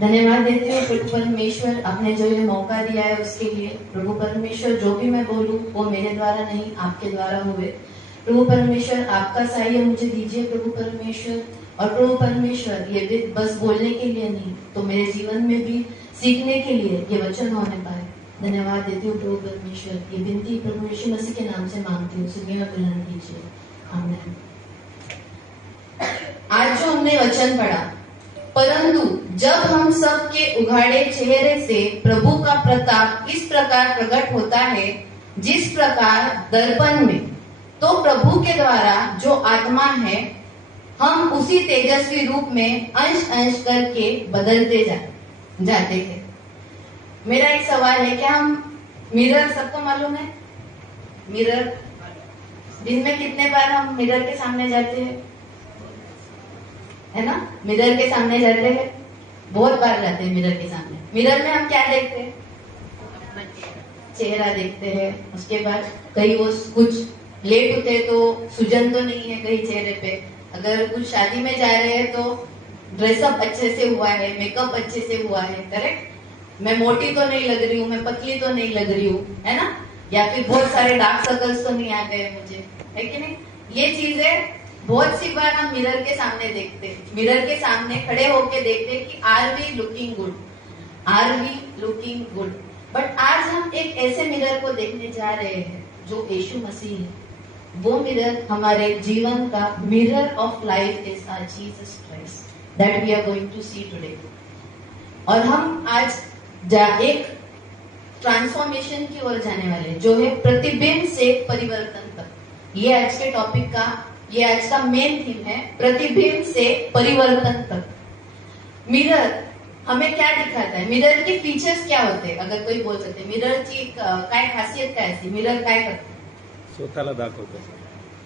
धन्यवाद देती हूँ प्रभु परमेश्वर, आपने जो ये मौका दिया है उसके लिए। प्रभु परमेश्वर, जो भी मैं बोलूँ वो मेरे द्वारा नहीं, आपके द्वारा हुए। प्रभु परमेश्वर, आपका सहाय मुझे दीजिए प्रभु परमेश्वर। और प्रभु परमेश्वर, ये भी बस बोलने के लिए नहीं, तो मेरे जीवन में भी सीखने के लिए ये वचन होने पाए। धन्यवाद देती हूँ प्रभु परमेश्वर। ये विनती प्रभु यीशु मसीह के नाम से मांगती हूँ, सुनिए और ग्रहण कीजिए। आमीन। आज जो हमने वचन पढ़ा, परंतु जब हम सब के उघाड़े चेहरे से प्रभु का प्रताप इस प्रकार प्रकट होता है, जिस प्रकार दर्पण में, तो प्रभु के द्वारा जो आत्मा है, हम उसी तेजस्वी रूप में अंश अंश करके बदलते जाते हैं। मेरा एक सवाल है, क्या हम मिरर, सबको मालूम है मिरर? दिन में कितने बार हम मिरर के सामने जाते हैं, है ना? मिरर के सामने जाते हैं, बहुत बार जाते हैं मिरर के सामने। मिरर में हम क्या देखते हैं? चेहरा देखते हैं। उसके बाद कहीं वो कुछ लेट होते तो सूजन तो नहीं है कहीं चेहरे पे। अगर कुछ शादी में जा रहे हैं तो ड्रेसअप अच्छे से हुआ है, मेकअप अच्छे से हुआ है, करेक्ट? मैं मोटी तो नहीं लग रही हूँ, मैं पतली तो नहीं लग रही हूँ, है ना? या फिर बहुत सारे डार्क सर्कल्स तो नहीं आ गए मुझे, है कि नहीं? ये चीजें बहुत सी बार हम मिरर के सामने देखते हैं। मिरर के सामने खड़े होके देखते हैं कि are we looking good, are we looking good. But आज हम एक ऐसे मिरर को देखने जा रहे हैं जो यीशु मसीह है। वो मिरर हमारे जीवन का mirror of life is our Jesus Christ that we are going to see today. और हम आज एक ट्रांसफॉर्मेशन की ओर जाने वाले, जो है प्रतिबिंब से परिवर्तन तक। ये आज के टॉपिक का, ये आज का मेन थीम है, प्रतिबिंब से परिवर्तन तक। मिरर हमें क्या दिखाता है? मिरर के फीचर्स क्या होते हैं? अगर कोई बोल सकते, मिररची काय खासियत काय असते? मिरर काय करते? स्वतःला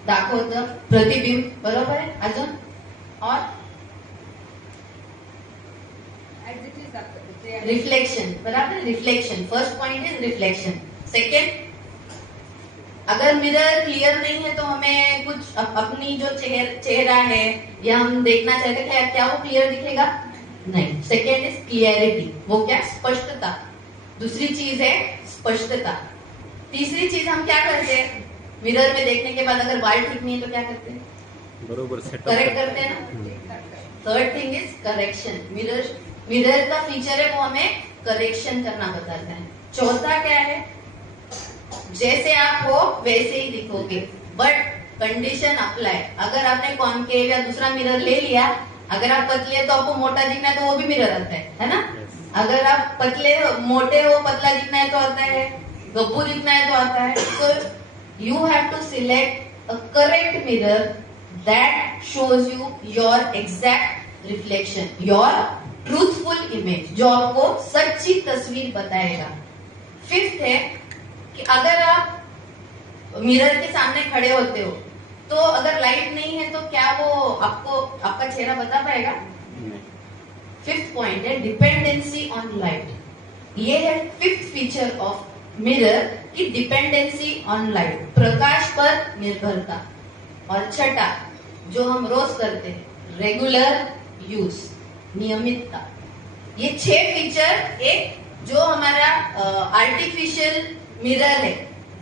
दाखवतं प्रतिबिंब, बरोबर आहे? अजून और रिफ्लेक्शन, बराबर? Reflection, first point is reflection. Second, अगर मिरर क्लियर नहीं है तो हमें कुछ अपनी जो चेहरा है या हम देखना चाहते हैं, क्या वो क्लियर दिखेगा? नहीं। सेकेंड इज क्लियरिटी, वो क्या? स्पष्टता। दूसरी चीज है स्पष्टता। तीसरी चीज हम क्या करते हैं मिरर में देखने के बाद? अगर बाल ठीक नहीं है तो क्या करते हैं? बरोबर करेक्ट करते हैं ना। Third thing is correction. Mirror का फीचर है वो हमें करेक्शन करना बताता है। चौथा क्या है? जैसे आप हो वैसे ही दिखोगे, बट कंडीशन अप्लाई। अगर आपने कॉनकेव या दूसरा मिरर ले लिया, अगर आप पतले तो आपको मोटा दिखना है तो वो भी मिरर आता है ना? अगर आप पतले मोटे हो, पतला दिखना है तो आता है, गब्बू दिखना है तो आता है। तो you have to select a correct mirror that shows you your exact reflection, your truthful image, जो आपको सच्ची तस्वीर बताएगा। फिफ्थ है कि अगर आप मिरर के सामने खड़े होते हो तो अगर लाइट नहीं है तो क्या वो आपको आपका चेहरा बता पाएगा? फिफ्थ पॉइंट है डिपेंडेंसी ऑन लाइट। ये है फिफ्थ फीचर ऑफ मिरर की डिपेंडेंसी ऑन लाइट, प्रकाश पर निर्भरता। और छठा जो हम रोज करते हैं, रेगुलर यूज, नियमितता। ये 6 फीचर एक जो हमारा आर्टिफिशियल मिरर है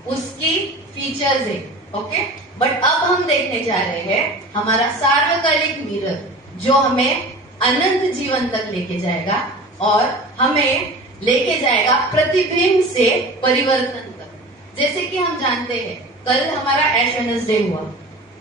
उसकी फीचर्स है, ओके? बट अब हम देखने जा रहे हैं हमारा सार्वकालिक मिरर, जो हमें अनंत जीवन तक लेके जाएगा और हमें लेके जाएगा प्रतिबिंब से परिवर्तन तक। जैसे कि हम जानते हैं कल हमारा ऐश वेडनेसडे हुआ,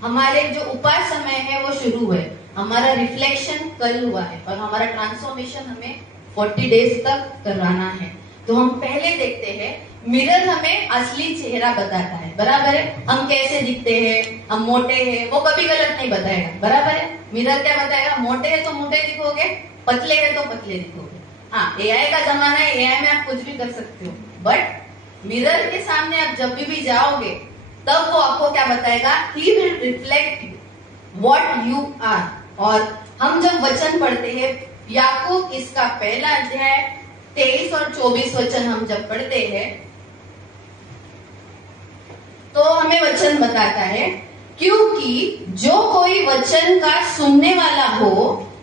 हमारे जो उपास समय है वो शुरू हुए, हमारा रिफ्लेक्शन कल हुआ है और हमारा ट्रांसफॉर्मेशन हमें 40 डेज तक कराना है। तो हम पहले देखते हैं, मिरर हमें असली चेहरा बताता है, बराबर है? हम कैसे दिखते हैं, हम मोटे हैं, वो कभी गलत नहीं बताएगा, बराबर है? मिरर क्या बताएगा? मोटे है तो मोटे दिखोगे, पतले है तो पतले दिखोगे। हाँ, एआई का जमाना है, एआई में आप कुछ भी कर सकते हो, बट मिरर के सामने आप जब भी जाओगे तब वो आपको क्या बताएगा? He will reflect what you are. और हम जब वचन पढ़ते हैं, याकूब इसका पहला अध्याय 23 और 24 वचन हम जब पढ़ते हैं तो हमें वचन बताता है, क्योंकि जो कोई वचन का सुनने वाला हो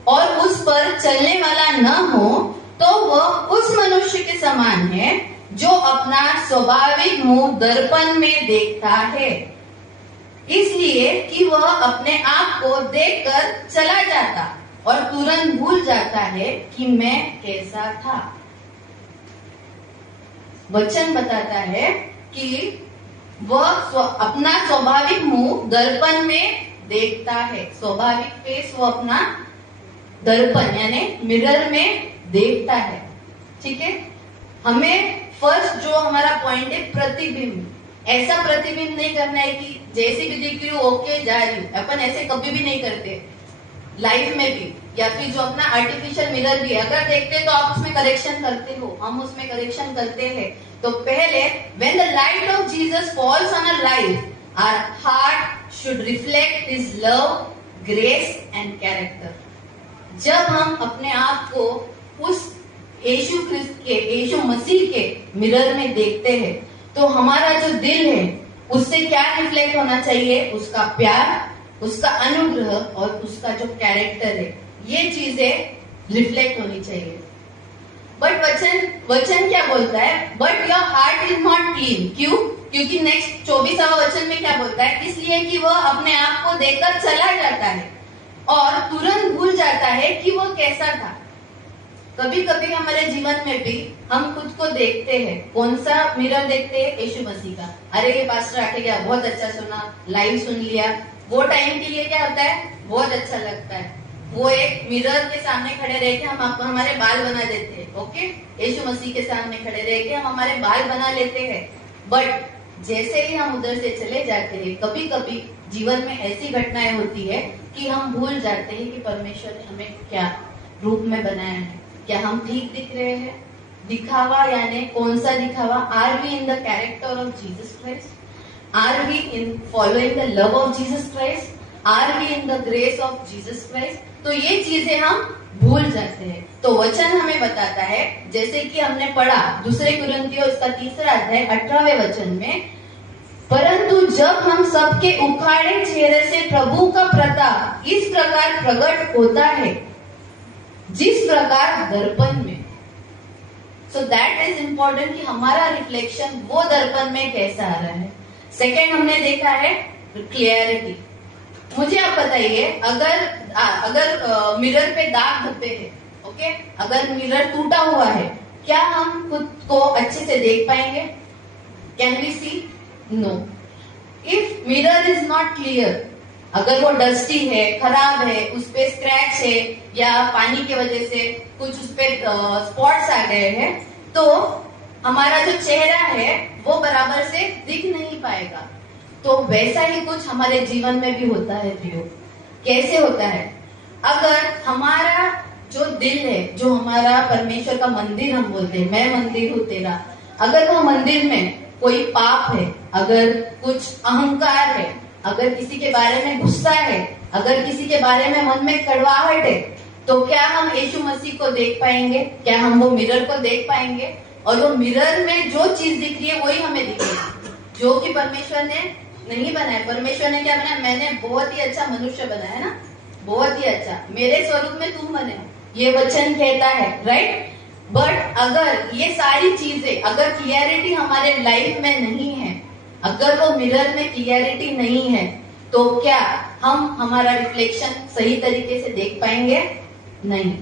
और उस पर चलने वाला न हो, मनुष्य के समान है जो अपना स्वाभाविक मुंह दर्पण में देखता है, इसलिए कि वह अपने आप को देखकर चला जाता और तुरंत भूल जाता है कि मैं कैसा था। वचन बताता है कि वह अपना स्वाभाविक मुंह दर्पण में देखता है। स्वाभाविक फेस वो अपना दर्पण यानी मिरर में देखता है। ठीक है, हमें फर्स्ट जो हमारा पॉइंट है प्रतिबिंब, ऐसा प्रतिबिंब नहीं करना है कि जैसे भी दिख रही हूँ ओके जा रही हूँ। अपन ऐसे कभी भी नहीं करते लाइफ में भी, या फिर जो अपना आर्टिफिशियल मिरर भी अगर देखते तो आप उसमें करेक्शन करते हो, हम उसमें करेक्शन करते हैं। तो पहले when the light of Jesus falls on our life, our heart should reflect His love, grace and character. जब हम अपने आप को उस यीशु ख्रिस्त के, यीशु मसीह के मिरर में देखते हैं तो हमारा जो दिल है उससे क्या रिफ्लेक्ट होना चाहिए? उसका प्यार, उसका अनुग्रह और उसका जो कैरेक्टर है, ये चीजें रिफ्लेक्ट होनी चाहिए। बट वचन क्या बोलता है? But your heart is not clean. क्यों? क्योंकि नेक्स्ट 24वां वचन में क्या बोलता है? इसलिए कि वह अपने आप को देखकर चला जाता है और तुरंत भूल जाता है कि वह कैसा था। कभी कभी हमारे जीवन में भी हम खुद को देखते हैं। कौन सा मिरर देखते हैं? यीशु मसीह का। अरे ये पास्टर आके गया, बहुत अच्छा सुना, लाइव सुन लिया, वो टाइम के लिए क्या होता है? बहुत अच्छा लगता है। वो एक मिरर के सामने खड़े रह के हम हमारे बाल बना देते हैं। ओके, यीशु मसीह के सामने खड़े रह के हम हमारे बाल बना लेते हैं। बट जैसे ही हम उधर से चले जाते हैं, कभी कभी जीवन में ऐसी घटनाएं होती है कि हम भूल जाते हैं कि परमेश्वर ने हमें क्या रूप में बनाया है। क्या हम ठीक दिख रहे हैं? दिखावा यानी कौन सा दिखावा? Are we in the character of Jesus Christ? Are we in following the love of Jesus Christ? Are we in the grace of Jesus Christ? तो ये चीजें हम भूल जाते हैं। तो वचन हमें बताता है, जैसे कि हमने पढ़ा 2 कुरिन्थियों इसका 3 अध्याय 18वें वचन में, परंतु जब हम सबके उखाड़े चेहरे से प्रभु का प्रताप इस प्रकार प्रकट होता है जिस प्रकार दर्पण में। सो दैट इज इम्पोर्टेंट कि हमारा रिफ्लेक्शन वो दर्पण में कैसा आ रहा है। सेकेंड हमने देखा है क्लियरिटी। मुझे आप बताइए, अगर मिरर पे दाग धब्बे हैं, ओके, अगर मिरर टूटा हुआ है, क्या हम खुद को अच्छे से देख पाएंगे? Can we see? No. If mirror is not clear, अगर वो डस्टी है, खराब है, उस पे स्क्रैच है या पानी की वजह से कुछ उस पे स्पॉट्स आ गए हैं, तो हमारा जो चेहरा है वो बराबर से दिख नहीं पाएगा। तो वैसा ही कुछ हमारे जीवन में भी होता है प्रियो। कैसे होता है? अगर हमारा जो दिल है, जो हमारा परमेश्वर का मंदिर हम बोलते हैं, मैं मंदिर हूँ तेरा, अगर वो मंदिर में कोई पाप है, अगर कुछ अहंकार है, अगर किसी के बारे में गुस्सा है, अगर किसी के बारे में मन में कड़वाहट है, तो क्या हम यीशु मसीह को देख पाएंगे? क्या हम वो मिरर को देख पाएंगे? और वो मिरर में जो चीज दिख रही है वही हमें दिखेगी, जो कि परमेश्वर ने नहीं बनाया। परमेश्वर ने क्या बनाया? मैंने बहुत ही अच्छा मनुष्य बनाया ना, बहुत ही अच्छा, मेरे स्वरूप में तुम बने, ये वचन कहता है, राइट? बट अगर ये सारी चीजें, अगर क्लियरिटी हमारे लाइफ में नहीं है, अगर वो मिरर में क्लियरिटी नहीं है, तो क्या हम हमारा रिफ्लेक्शन सही तरीके से देख पाएंगे? नहीं।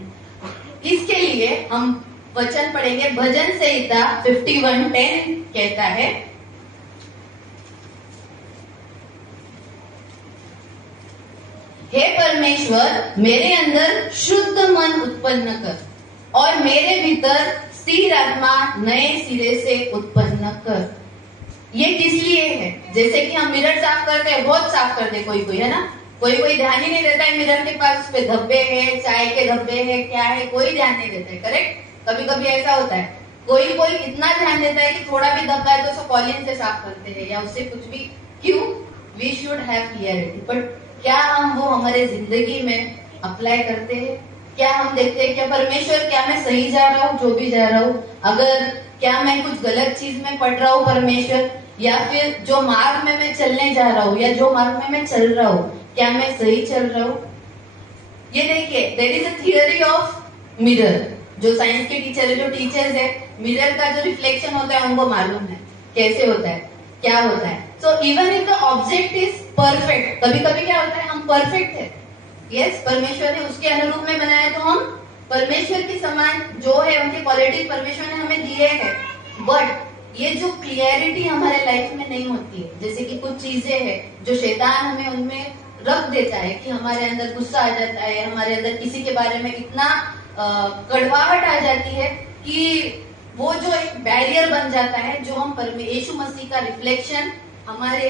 इसके लिए हम वचन पढ़ेंगे। भजन संहिता 51:10 कहता है, हे परमेश्वर, मेरे अंदर शुद्ध मन उत्पन्न कर और मेरे भीतर स्थिर आत्मा नए सिरे से उत्पन्न कर। ये किस लिए है? जैसे कि हम मिरर साफ करते हैं, बहुत साफ करते कोई है ना, कोई ध्यान ही नहीं देता है मिरर के पास, उस पे धब्बे है, चाय के धब्बे है, क्या है, कोई ध्यान नहीं देता है, करेक्ट? कभी कभी ऐसा होता है, कोई इतना ध्यान देता है कि थोड़ा भी धब्बा है तो उसको कॉलिन से साफ करते हैं या उससे कुछ भी। क्यों? We should have clarity. But क्या हम वो हमारे जिंदगी में अप्लाई करते हैं? क्या हम देखते हैं क्या परमेश्वर, क्या मैं सही जा रहा हूँ जो भी जा रहा हूँ? अगर क्या मैं कुछ गलत चीज में पढ़ रहा हूँ परमेश्वर, या फिर जो मार्ग में मैं चलने जा रहा हूँ या जो मार्ग में मैं चल रहा हूँ, क्या मैं सही चल रहा हूँ? ये देखिए, there is a theory of mirror. जो साइंस के टीचर है, जो टीचर्स है, मिरर का जो रिफ्लेक्शन होता है उनको मालूम है कैसे होता है, क्या होता है. So even if the object is perfect, कभी कभी क्या होता है हम परफेक्ट है, यस, परमेश्वर ने उसके अनुरूप में बनाया, तो हम परमेश्वर के समान जो है उनके क्वालिटी परमेश्वर ने हमें दिए हैं. बट ये जो क्लियरिटी हमारे लाइफ में नहीं होती है, जैसे कि कुछ चीजें हैं जो शैतान हमें उनमें रख देता है कि हमारे अंदर गुस्सा आ जाता है, हमारे अंदर किसी के बारे में इतना कड़वाहट आ जाती है कि वो जो एक बैरियर बन जाता है, जो हम यीशु मसीह का रिफ्लेक्शन हमारे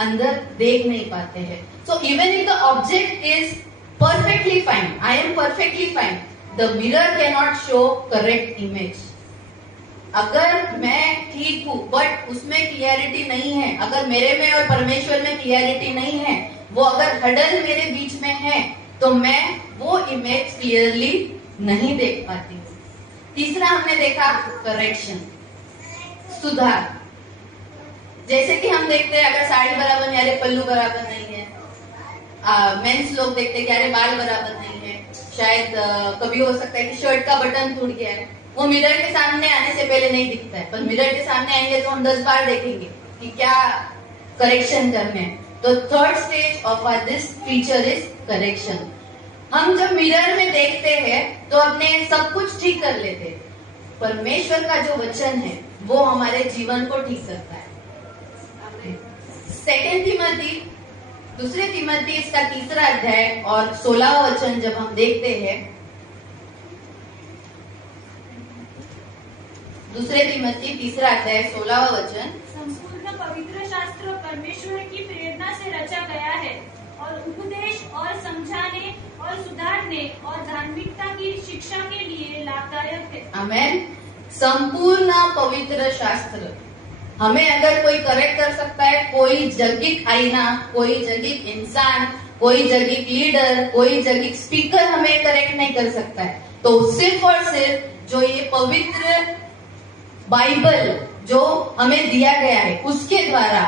अंदर देख नहीं पाते हैं. So even if the object is perfectly fine, I am perfectly fine, the mirror cannot show correct image. अगर मैं ठीक हूँ बट उसमें क्लियरिटी नहीं है, अगर मेरे में और परमेश्वर में क्लियरिटी नहीं है, वो अगर हडल मेरे बीच में है, तो मैं वो इमेज क्लियरली नहीं देख पाती हूँ. तीसरा हमने देखा करेक्शन, सुधार. जैसे कि हम देखते हैं अगर साड़ी बराबर नहीं, अरे पल्लू बराबर नहीं है, मेंस लोग देखते हैं कि अरे बाल बराबर नहीं है, शायद कभी हो सकता है कि शर्ट का बटन टूट गया है, वो मिरर के सामने आने से पहले नहीं दिखता है, पर मिरर के सामने आएंगे तो हम 10 बार देखेंगे कि क्या करेक्शन करने हैं. तो third stage of this feature is correction. हम जब मिरर में देखते हैं तो अपने सब कुछ ठीक कर लेते हैं, परमेश्वर का जो वचन है वो हमारे जीवन को ठीक करता है. सेकेंड तिमोथी, दूसरे तिमोथी इसका 3रा अध्याय और 16वां वचन जब हम देखते हैं, दूसरे तिमोथी 3रा अध्याय 16वां वचन, संपूर्ण पवित्र शास्त्र परमेश्वर की प्रेरणा से रचा गया है और उपदेश और समझाने और सुधारने और धार्मिकता की शिक्षा के लिए लाभदायक है. आमेन. संपूर्ण पवित्र शास्त्र, हमें अगर कोई करेक्ट कर सकता है, कोई जगिक आईना, कोई जगिक इंसान, कोई जगिक लीडर, कोई जगिक स्पीकर हमें करेक्ट नहीं कर सकता है, तो सिर्फ और सिर्फ जो ये पवित्र बाइबल जो हमें दिया गया है उसके द्वारा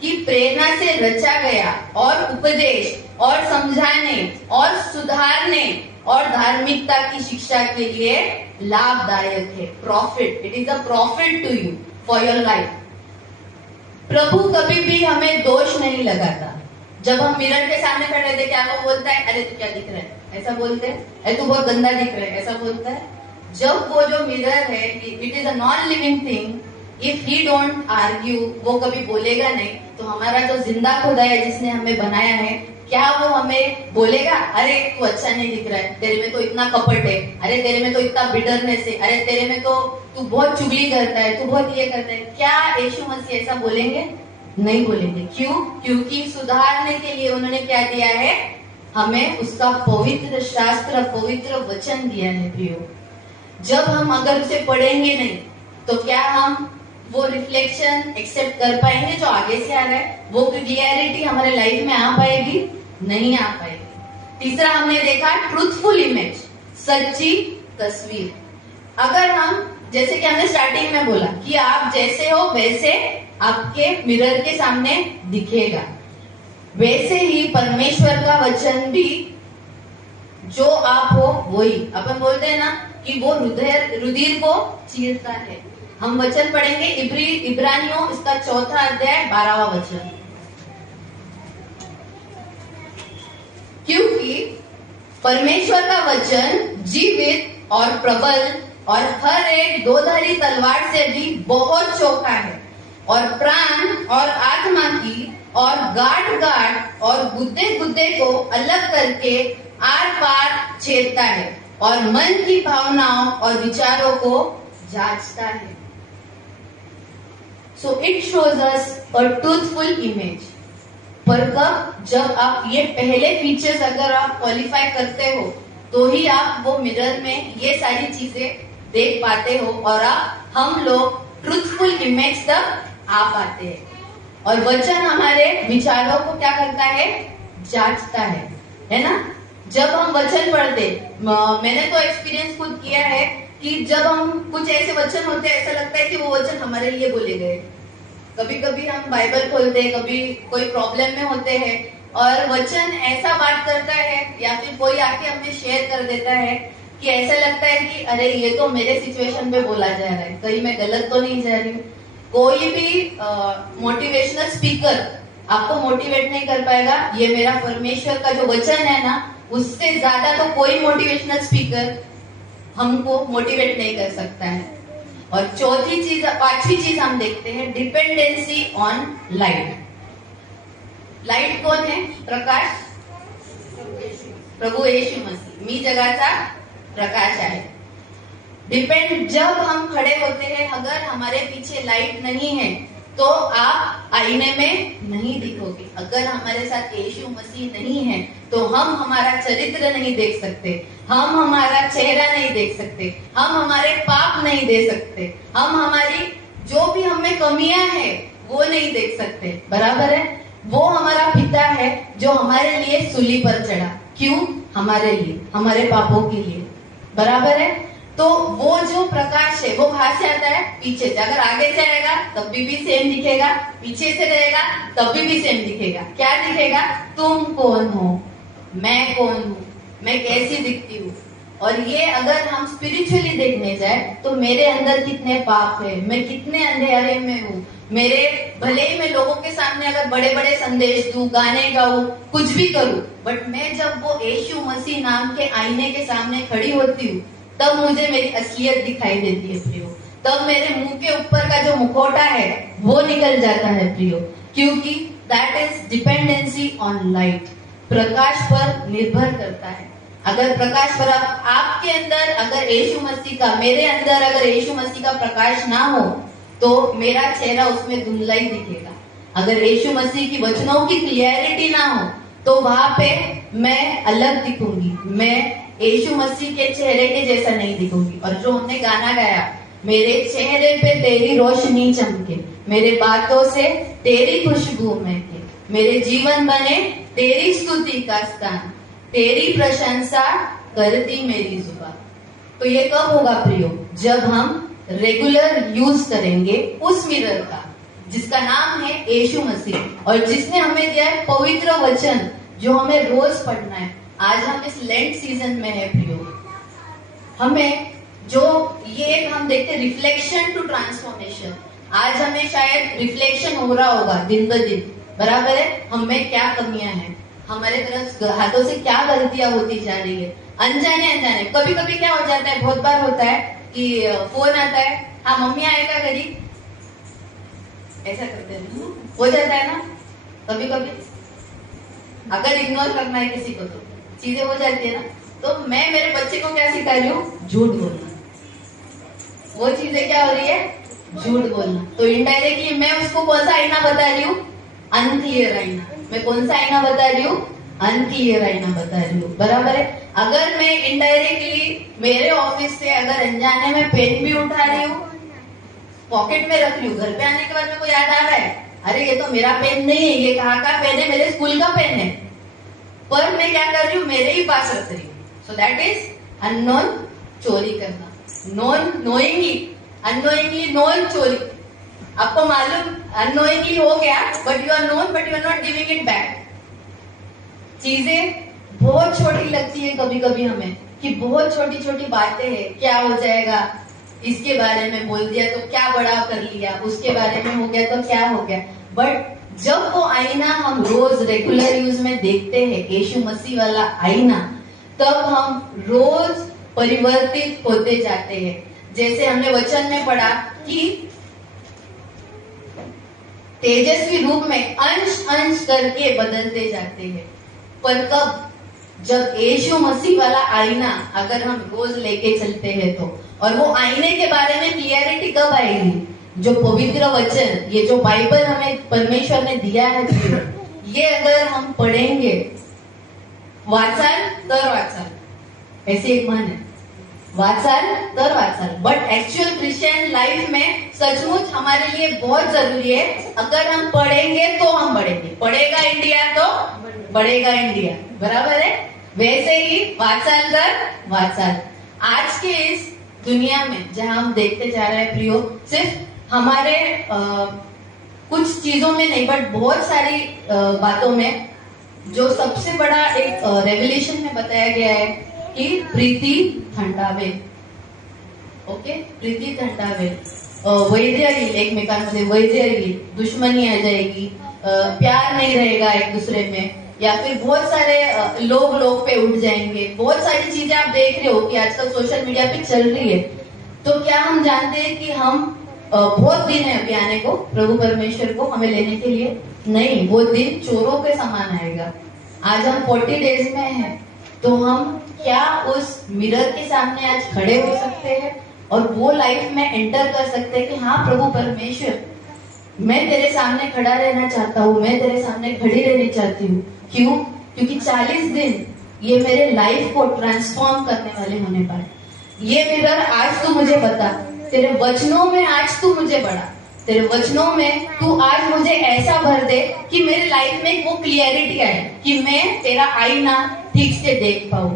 की प्रेरणा से रचा गया और उपदेश और समझाने और सुधारने और धार्मिकता की शिक्षा के लिए लाभदायक है. Profit, it is a profit to you for your life. प्रभु कभी भी हमें दोष नहीं लगाता. जब हम मिरर के सामने खड़े रहते, क्या वो बोलता है अरे तू क्या दिख रहा है, ऐसा बोलते हैं, अरे तू बहुत गंदा दिख रहा है, ऐसा बोलता है. जब वो जो मिरर है, it is a non living thing, if he don't argue, वो कभी बोलेगा नहीं, तो हमारा जो जिंदा खुदा है जिसने हमें बनाया है, क्या वो हमें बोलेगा अरे तू अच्छा नहीं दिख रहा है, तेरे में तो इतना कपट है, अरे तेरे में तो इतना बिटरनेस है, अरे तेरे में तो तू बहुत चुगली करता है, तू बहुत ये करता है. क्या यीशु मसीह ऐसा बोलेंगे? नहीं बोलेंगे. क्यों? क्योंकि सुधारने के लिए उन्होंने क्या दिया है, हमें उसका पवित्र शास्त्र, पवित्र वचन दिया है. प्रियो, जब हम अगर उसे पढ़ेंगे नहीं तो क्या हम वो रिफ्लेक्शन एक्सेप्ट कर पाएंगे जो आगे से आ रहा है? वो क्लियरिटी हमारे लाइफ में आ पाएगी? नहीं आ पाएगी. तीसरा हमने देखा ट्रूथफुल इमेज, सच्ची तस्वीर. अगर हम, जैसे कि हमने स्टार्टिंग में बोला कि आप जैसे हो वैसे आपके मिरर के सामने दिखेगा, वैसे ही परमेश्वर का वचन भी जो आप हो वही. अपन बोलते हैं ना कि वो रुधिर को चीरता है. हम वचन पढ़ेंगे इब्रानियों इसका 4था अध्याय 12वां वचन. क्योंकि परमेश्वर का वचन जीवित और प्रबल और हर एक दोधारी तलवार से भी बहुत चौखा है और प्राण और आत्मा की और गांठ और गुद्दे को अलग करके आर पार छेदता है और मन की भावनाओं और विचारों को जांचता है. So it shows us a truthful image. पर कब? जब आप ये पहले फीचर्स अगर आप क्वालिफाई करते हो तो ही आप वो मिरर में ये सारी चीजें देख पाते हो और हम लोग ट्रूथफुल इमेज तक आ पाते हैं. और वचन हमारे विचारों को क्या करता है? जांचता है ना. जब हम वचन पढ़ते, मैंने तो एक्सपीरियंस खुद किया है कि जब हम कुछ ऐसे वचन होते हैं, ऐसा लगता है कि वो वचन हमारे लिए बोले गए. कभी कभी हम बाइबल खोलते हैं, कभी कोई प्रॉब्लम में होते हैं और वचन ऐसा बात करता है या फिर कोई आके हमें शेयर कर देता है कि ऐसा लगता है कि अरे ये तो मेरे सिचुएशन पे बोला जा रहा है, कहीं मैं गलत तो नहीं जा रही हूँ। कोई भी मोटिवेशनल स्पीकर आपको मोटिवेट नहीं कर पाएगा। ये मेरा परमेश्वर का जो वचन है ना, उससे ज्यादा तो कोई मोटिवेशनल स्पीकर हमको मोटिवेट नहीं कर सकता है। और पांचवी चीज हम देखते हैं, डिपेंडेंसी ऑन लाइट। लाइट कौन है? प्रकाश, प्रभू यीशु मसीह। मी जगाचा प्रकाश आहे। डिपेंड, जब हम खड़े होते हैं, अगर हमारे पीछे लाइट नहीं है तो आप आईने में नहीं दिखोगे। अगर हमारे साथ यीशु मसीह नहीं है तो हम हमारा चरित्र नहीं देख सकते, हम हमारा चेहरा नहीं देख सकते, हम हमारे पाप नहीं देख सकते, हम हमारी जो भी हमें कमियां है वो नहीं देख सकते। बराबर है? वो हमारा पिता है जो हमारे लिए सूली पर चढ़ा। क्यों? हमारे लिए, हमारे पापों के लिए। बराबर है? तो वो जो प्रकाश है वो कहाँ से आता है? पीछे से। अगर आगे से आएगा तब भी सेम दिखेगा, पीछे से रहेगा तब भी सेम दिखेगा। क्या दिखेगा? तुम कौन हो, मैं कौन हूँ, मैं कैसी दिखती हूँ। और ये अगर हम स्पिरिचुअली देखने जाए तो मेरे अंदर कितने पाप है, मैं कितने अंधेरे में हूँ। मेरे भले ही मैं लोगों के सामने अगर बड़े बड़े संदेश दूं, गाने गाऊं, कुछ भी करूं, बट मैं जब वो यीशु मसीह नाम के आईने के सामने खड़ी होती हूँ तब मुझे मेरी असलियत दिखाई देती है प्रियो। तब मेरे मुंह के ऊपर का जो मुखौटा है वो निकल जाता है प्रियो, क्योंकि that is dependency on light. प्रकाश पर निर्भर करता है। अगर प्रकाश पर आपके अंदर अगर यीशु मसीह का, मेरे अंदर अगर यीशु मसीह का प्रकाश ना हो तो मेरा चेहरा उसमें धुंधला ही दिखेगा। अगर यीशु मसीह की वचनों की क्लियरिटी ना हो तो वहां पे मैं अलग दिखूंगी, मैं यीशु मसीह के चेहरे के जैसा नहीं दिखूंगी। और जो हमने गाना गाया, मेरे चेहरे पे तेरी रोशनी चमके, मेरे बातों से तेरी खुशबू महके, मेरे जीवन बने तेरी स्तुति का स्थान, तेरी प्रशंसा करती मेरी जुबान। तो ये कब होगा प्रियो? जब हम रेगुलर यूज करेंगे उस मिरर का जिसका नाम है यीशु मसीह, और जिसने हमें दिया है पवित्र वचन जो हमें रोज पढ़ना है। आज हम इस लेंट सीजन में है प्रियो, हमें जो ये हम देखते रिफ्लेक्शन टू ट्रांसफॉर्मेशन, आज हमें शायद रिफ्लेक्शन हो रहा होगा दिन ब दिन। बराबर है? हमें क्या कमियां हैं, हमारे तरफ हाथों से क्या गलतियां होती जा रही है, अनजाने अनजाने। कभी कभी क्या हो जाता है, बहुत बार होता है कि फोन आता है, हाँ मम्मी आएगा घरी, ऐसा करते हैं, हो जाता है ना कभी कभी। अगर इग्नोर करना है किसी को तो चीजें हो जाती है ना। तो मैं मेरे बच्चे को क्या सिखा रही हूँ? झूठ बोलना। वो चीजें क्या हो रही है? झूठ बोलना। तो इनडायरेक्टली मैं उसको कौन सा आईना बता रही हूँ? अनक्लियर आईना। मैं कौन सा आईना बता रही हूँ? अनक्लियर आईना बता रही हूँ। बराबर है? अगर मैं इनडायरेक्टली मेरे ऑफिस से अगर अनजाने में पेन भी उठा रही हूँ, पॉकेट में रख रही हूँ, घर पे आने के बाद मेरे को याद आ रहा है अरे ये तो मेरा पेन नहीं है, ये कहाँ का पेन है? मेरे स्कूल का पेन है। पर मैं क्या कर रही हूँ? मेरे ही पास रख रही हूँ। सो दैट इज अननोन चोरी करना। नोइंगली, अननोइंगली नोन चोरी। आपको मालूम अननोइंगली हो गया, but you are known, but you are not giving it back. चीजें बहुत छोटी लगती है कभी कभी हमें, कि बहुत छोटी छोटी बातें हैं, क्या हो जाएगा, इसके बारे में बोल दिया तो क्या बड़ा कर लिया, उसके बारे में हो गया तो क्या हो गया। बट जब वो आईना हम रोज रेगुलर यूज में देखते हैं, यीशु मसीह वाला आईना, तब हम रोज परिवर्तित होते जाते हैं। जैसे हमने वचन में पढ़ा कि तेजस्वी रूप में अंश अंश करके बदलते जाते हैं। पर कब? जब यीशु मसीह वाला आईना अगर हम रोज लेके चलते हैं तो। और वो आईने के बारे में क्लियरिटी कब आएगी? जो पवित्र वचन, ये जो बाइबल हमें परमेश्वर ने दिया है, ये अगर हम पढ़ेंगे, वाचाल तर वाचाल, ऐसे एक मन है, वाचाल तर वाचाल। बट एक्चुअल क्रिश्चियन लाइफ में सचमुच हमारे लिए बहुत जरूरी है। अगर हम पढ़ेंगे तो हम बढ़ेंगे। पढ़ेगा इंडिया तो बढ़ेगा इंडिया। बराबर है? वैसे ही वाचाल तर वाचाल। आज के इस दुनिया में जहां हम देखते जा रहे हैं प्रियो, सिर्फ हमारे कुछ चीजों में नहीं, बट बहुत सारी बातों में, जो सबसे बड़ा एक रेवल्यूशन में बताया गया है की प्रीती थंडावे. ओके, प्रीती थंडावे. वैर्य येईल एकमेकांमध्ये, वैर्य येईल, दुश्मनी आ जाएगी, प्यार नहीं रहेगा एक दूसरे में, या फिर बहुत सारे लोग पे उठ जाएंगे. बहुत सारी चीजें आप देख रहे हो कि आजकल सोशल मीडिया पे चल रही है. तो क्या हम जानते हैं कि हम बहुत दिन है अभी आने को प्रभु परमेश्वर को हमें लेने के लिए? नहीं, वो दिन चोरों के समान आएगा. आज हम 40 डेज में हैं, तो हम क्या उस मिरर के सामने आज खड़े हो सकते हैं और वो लाइफ में एंटर कर सकते हैं कि हाँ प्रभु परमेश्वर, मैं तेरे सामने खड़ा रहना चाहता हूँ, मैं तेरे सामने खड़ी रहनी चाहती हूँ. क्यों? क्योंकि 40 दिन ये मेरे लाइफ को ट्रांसफॉर्म करने वाले होने पाए. ये मिरर आज तू मुझे बता, तेरे वचनों में आज तू मुझे बढ़ा, तेरे वचनों में तू आज मुझे ऐसा भर दे कि मेरे लाइफ में वो क्लियरिटी आए कि मैं तेरा आईना ठीक से देख पाऊं.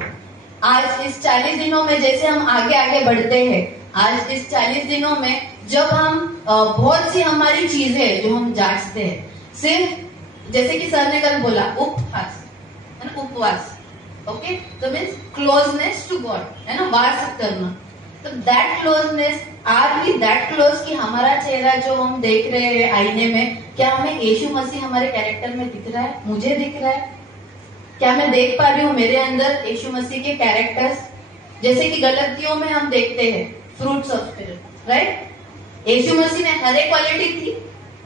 आज इस 40 दिनों में जैसे हम आगे आगे बढ़ते हैं, आज इस 40 दिनों में जब हम बहुत सी हमारी चीजें जो हम जांचते हैं, सिर्फ जैसे कि सर ने कल बोला उपवास है ना, उपवास. ओके, तो मीन्स क्लोजनेस टू गॉड है ना, वास करना. तो that closeness, are we that close कि हमारा चेहरा जो हम देख रहे हैं आईने में, क्या हमें यीशु मसीह हमारे कैरेक्टर में दिख रहा है? मुझे दिख रहा है? क्या मैं देख पा रही हूँ मेरे अंदर यीशु मसीह के कैरेक्टर्स? जैसे कि गलतियों में हम देखते हैं फ्रूट्स ऑफ स्पिरिट, राइट? यीशु मसीह में हर एक क्वालिटी थी,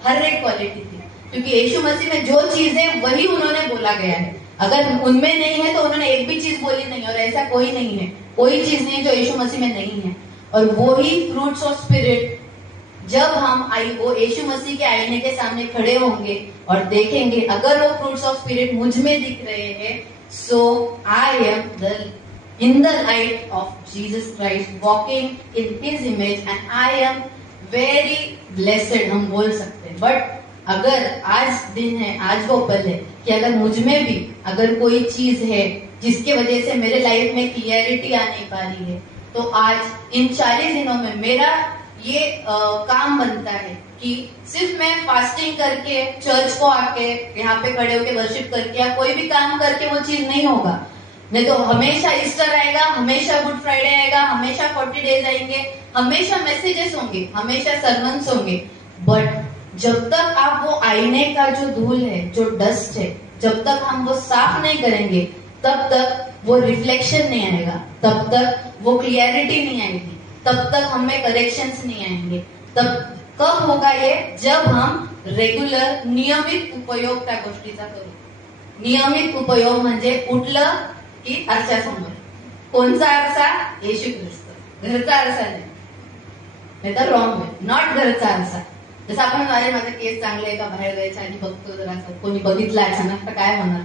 हर एक क्वालिटी थी, क्योंकि यीशु मसीह में जो चीजें वही उन्होंने बोला गया है. अगर उनमें नहीं है तो उन्होंने एक भी चीज बोली नहीं, और ऐसा कोई नहीं है, कोई चीज नहीं जो यीशु मसीह में नहीं है. और वो ही फ्रूट्स ऑफ स्पिरिट जब हम वो यीशु मसीह के आईने के सामने खड़े होंगे और देखेंगे, अगर वो फ्रूट्स ऑफ स्पिरिट मुझ में दिख रहे हैं, so I am in the light of Jesus Christ, walking in His image, and I am very blessed, हम बोल सकते हैं. बट अगर आज दिन है, आज वो पल है कि अगर मुझ में भी अगर कोई चीज है जिसके वजह से मेरे लाइफ में क्लियरिटी आ नहीं पा रही है, तो आज इन 40 दिनों में मेरा ये काम बनता है कि सिर्फ मैं फास्टिंग करके चर्च को आके यहाँ पे खड़े होके वर्शिप करके या कोई भी काम करके वो चीज नहीं होगा. नहीं तो हमेशा ईस्टर आएगा, हमेशा गुड फ्राइडे आएगा, हमेशा 40 डेज आएंगे, हमेशा मैसेजेस होंगे, हमेशा सर्मन्स होंगे. बट जब तक आप वो आईने का जो धूल है, जो डस्ट है, जब तक हम वो साफ नहीं करेंगे, तब तक वो रिफ्लेक्शन नहीं आएगा, तब तक वो क्लियरिटी नहीं आएगी, तब तक हमें करेक्शंस नहीं आएंगे. तब कब होगा ये? जब हम रेग्युलर नियमित उपयोग त्या गोष्टीचा करू. नियमित उपयोग म्हणजे उठलं की आरशासमोर. कोणचा आरसा? येशू ख्रिस्त. घरचा आरसा नाही तर रॉंग आहे, नॉट घरचा आरसा. जसं आपण अरे माझा केस चांगले आहे का, बाहेर जायच्या आधी बघतो जरा, कोणी बघितला अचानक तर काय होणार,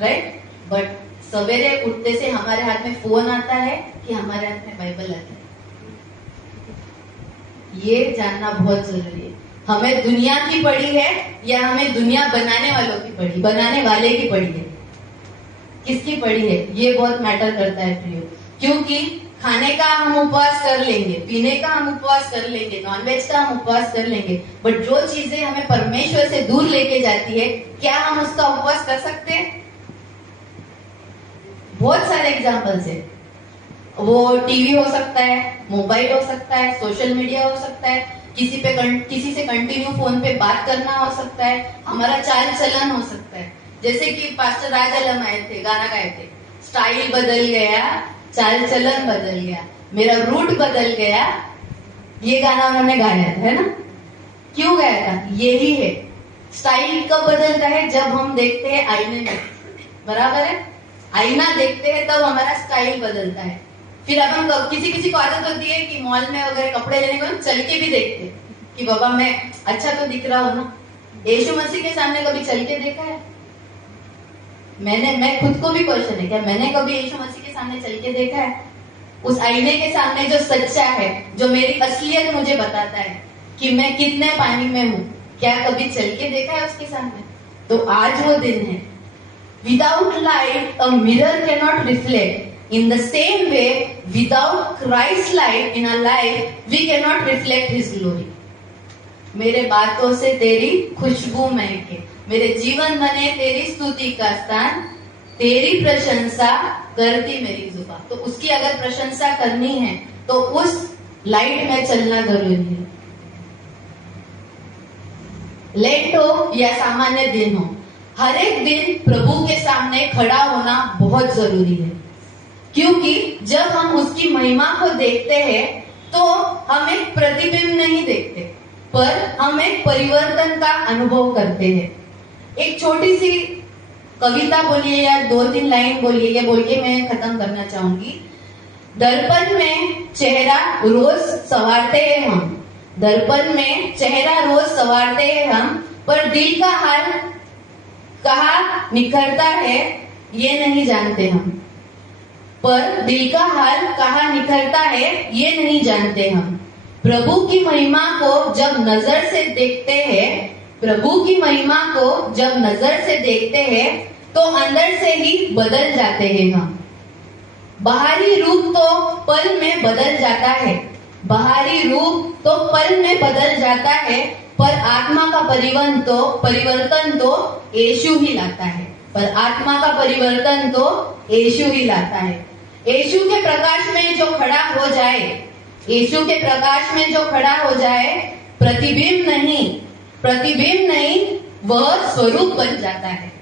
राइट? बट सवेरे उठते से हमारे हाथ में फोन आता है कि हमारे हाथ में बाइबल आता है. ये जानना बहुत जरूरी है. हमें दुनिया की पड़ी है या हमें दुनिया बनाने वालों की पड़ी, बनाने वाले की पड़ी है? किसकी पड़ी है? ये बहुत मैटर करता है प्रियो. क्योंकि खाने का हम उपवास कर लेंगे, पीने का हम उपवास कर लेंगे, नॉनवेज का हम उपवास कर लेंगे, बट जो चीजें हमें परमेश्वर से दूर लेके जाती है, क्या हम उसका उपवास कर सकते हैं? बहुत सारे एग्जाम्पल्स है. वो टीवी हो सकता है, मोबाइल हो सकता है, सोशल मीडिया हो सकता है, किसी से कंटिन्यू फोन पे बात करना हो सकता है, हमारा चाल चलन हो सकता है. जैसे कि पास्टर राज अलम आए थे, गाना गाए थे, स्टाइल बदल गया, चाल चलन बदल गया, मेरा रूट बदल गया. ये गाना उन्होंने गाया था, है ना? क्यों गाया था? यही है. स्टाइल कब बदलता है? जब हम देखते हैं आईने में, बराबर है? आईना देखते हैं तब हमारा स्टाइल बदलता है. फिर अपन किसी को आदत होती है कि मॉल में वगैरह कपड़े लेने को चल के भी देखते कि बाबा मैं अच्छा तो दिख रहा हूं ना. यीशु मसीह के सामने कभी चल के देखा है? मैं खुद को भी क्वेश्चन है, क्या मैंने कभी यीशु मसीह के सामने चल के देखा है? उस आईने के सामने जो सच्चा है, जो मेरी असलियत मुझे बताता है कि मैं कितने पानी में हूँ, क्या कभी चल के देखा है उसके सामने? तो आज वो दिन है. Without light a mirror can not reflect. In the same way, without Christ's light in our life, we cannot reflect His glory. मेरे बातों से तेरी खुशबू महके, मेरे जीवन बने तेरी स्तुति का स्थान, तेरी प्रशंसा करती मेरी जुबान। तो उसकी अगर प्रशंसा करनी है तो उस लाइट में चलना जरूरी है। लेट हो या सामान्य दिन हो, हर एक दिन प्रभु के सामने खड़ा होना बहुत जरूरी है, क्योंकि जब हम उसकी महिमा को देखते हैं तो हम एक प्रतिबिंब नहीं देखते, पर हम एक परिवर्तन का अनुभव करते हैं। एक छोटी सी कविता बोलिए या 2-3 लाइन बोलिए, ये बोल के मैं खत्म करना चाहूंगी। दर्पण में चेहरा रोज संवारते हैं हम, दर्पण में चेहरा रोज संवारते हैं हम, पर दिल का हाल कहाँ निखरता है ये नहीं जानते हम। पर दिल का हाल कहाँ निखरता है ये नहीं जानते हम। प्रभु की महिमा को जब नजर से देखते हैं, प्रभु की महिमा को जब नजर से देखते हैं तो अंदर से ही बदल जाते हैं हम। बाहरी रूप तो पल में बदल जाता है, बाहरी रूप तो पल में बदल जाता है, पर आत्मा का परिवर्तन तो यीशु ही लाता है। पर आत्मा का परिवर्तन तो यीशु ही लाता है। यीशु के प्रकाश में जो खड़ा हो जाए, यीशु के प्रकाश में जो खड़ा हो जाए, प्रतिबिंब नहीं वह स्वरूप बन जाता है।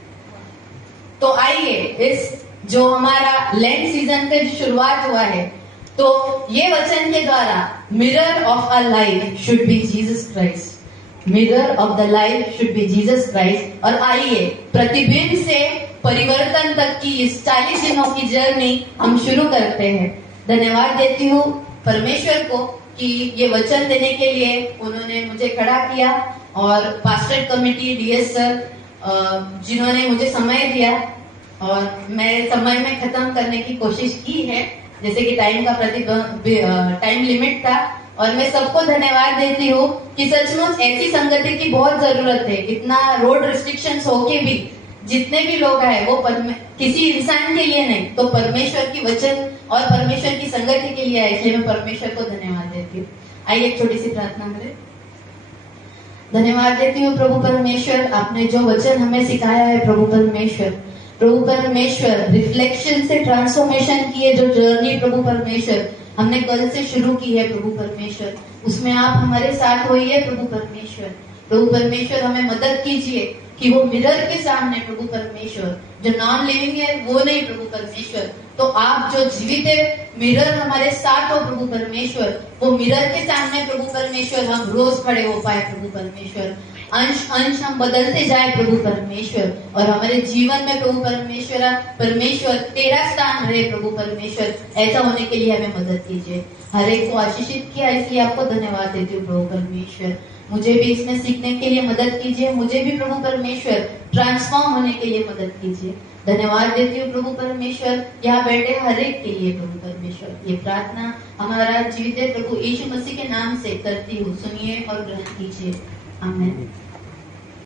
तो आइए, इस जो हमारा लेंट सीजन के शुरुआत हुआ है, तो ये वचन के द्वारा mirror of our life should be Jesus Christ, mirror of the life should be Jesus Christ. और आइए प्रतिबिंब से परिवर्तन तक की इस 40 दिनों की जर्नी हम शुरू करते हैं। धन्यवाद देती हूँ परमेश्वर को कि ये वचन देने के लिए उन्होंने मुझे खड़ा किया, और पास्टर कमेटी, डीएस सर जिन्होंने मुझे समय दिया, और मैं समय में खत्म करने की कोशिश की है, जैसे कि टाइम लिमिट था। और मैं सबको धन्यवाद देती हूँ कि सचमुच ऐसी संगति की बहुत जरूरत है। इतना रोड रिस्ट्रिक्शंस होके भी जितने भी लोग आए वो किसी इंसान के लिए नहीं, तो परमेश्वर की वचन और परमेश्वर की संगति के लिए आए, इसलिए मैं परमेश्वर को धन्यवाद देती हूँ। आइए एक छोटी सी प्रार्थना करें। धन्यवाद देती हूँ प्रभु परमेश्वर, आपने जो वचन हमें सिखाया है प्रभु परमेश्वर, रिफ्लेक्शन से ट्रांसफॉर्मेशन की है जो जर्नी प्रभु परमेश्वर हमने कल से शुरू की है प्रभु परमेश्वर, उसमें आप हमारे साथ होइए प्रभु परमेश्वर हमें मदद कीजिए कि वो मिरर के सामने प्रभु परमेश्वर, जो नॉन लिविंग है वो नहीं प्रभु परमेश्वर, तो आप जो जीवित है मिरर हमारे साथ हो प्रभु परमेश्वर, वो मिरर के सामने प्रभु परमेश्वर हम रोज खड़े हो पाए प्रभु परमेश्वर, अंश हम बदलते जाए प्रभु परमेश्वर, और हमारे जीवन में प्रभु परमेश्वर तेरा स्थान रहे प्रभु परमेश्वर। ऐसा होने के लिए हमें मदद कीजिए। हर एक को आशीषित किया, इसलिए आपको धन्यवाद देती हूँ प्रभु परमेश्वर। मुझे भी इसमें सीखने के लिए मदद कीजिए, मुझे भी प्रभु परमेश्वर ट्रांसफॉर्म होने के लिए मदद कीजिए। धन्यवाद देती हूँ प्रभु परमेश्वर, यहाँ बैठे हर एक के लिए प्रभु परमेश्वर। ये प्रार्थना हमारा जीवित प्रभु यीशु मसीह के नाम से करती हूँ, सुनिए और ग्रहण कीजिए। आमीन।